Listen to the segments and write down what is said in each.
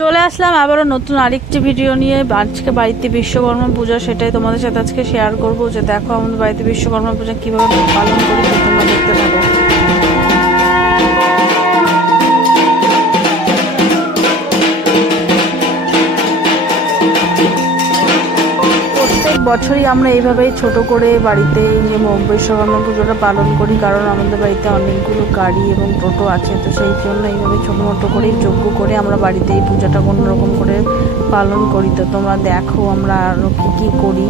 চলে আসলাম আবারও নতুন আরেকটি ভিডিও নিয়ে। আজকে বাড়িতে বিশ্বকর্মা পূজা, সেটাই তোমাদের সাথে আজকে শেয়ার করব। যে দেখো আমাদের বাড়িতে বিশ্বকর্মা পূজা কিভাবে পালন করি, তোমরা দেখতে থাকো। প্রত্যেক বছরই আমরা এইভাবেই ছোট করে বাড়িতে যে বিশ্বকর্মা পুজোটা পালন করি, কারণ আমাদের বাড়িতে অনেকগুলো গাড়ি এবং টোটো আছে, তো সেই জন্য এইভাবে ছোটো মোটো করেই যজ্ঞ করে আমরা বাড়িতে এই পূজাটা কোনোরকম করে পালন করি। তো তোমরা দেখো আমরা আরও কী কী করি।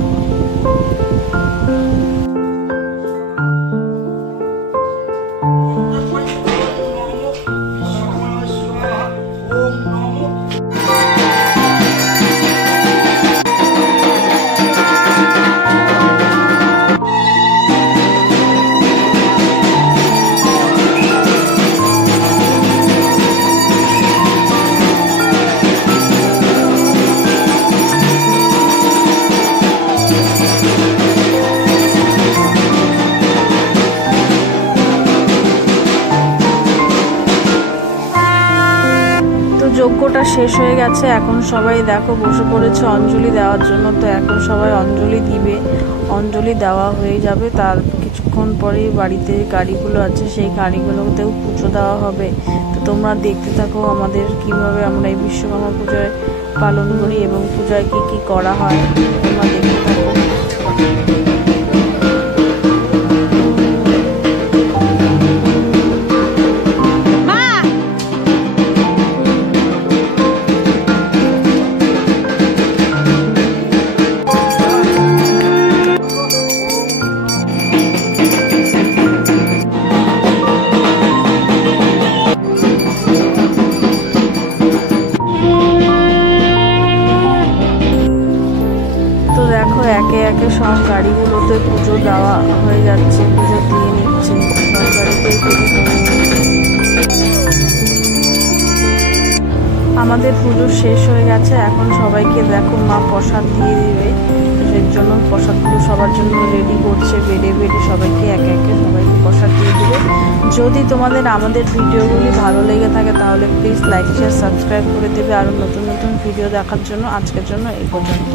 যজ্ঞটা শেষ হয়ে গেছে, এখন সবাই দেখো বসে পড়েছে অঞ্জলি দেওয়ার জন্য। তো এখন সবাই অঞ্জলি দিবে, অঞ্জলি দেওয়া হয়ে যাবে, তার কিছুক্ষণ পরেই বাড়িতে গাড়িগুলো আছে সেই গাড়িগুলোতেও পুজো দেওয়া হবে। তো তোমরা দেখতে থাকো আমাদের কিভাবে আমরা এই বিশ্বকর্মা পূজায় পালন করি এবং পূজায় কী কী করা হয়, তোমরা দেখতে থাকো। দেখো একে একে সব গাড়িগুলোতে পুজো দেওয়া হয়ে যাচ্ছে, পুজো দিয়ে নিচ্ছে সব গাড়িতেই। আমাদের পুজো শেষ হয়ে গেছে, এখন সবাইকে দেখো মা প্রসাদ দিয়ে দিবে। সেই জন্য প্রসাদগুলো সবার জন্য রেডি করছে, বেড়ে বেড়ে সবাইকে একে একে সবাইকে প্রসাদ দিয়ে দেবে। যদি তোমাদের আমাদের ভিডিওগুলি ভালো লেগে থাকে তাহলে প্লিজ লাইক শেয়ার সাবস্ক্রাইব করে দেবে আরও নতুন নতুন ভিডিও দেখার জন্য। আজকের জন্য এই পর্যন্ত।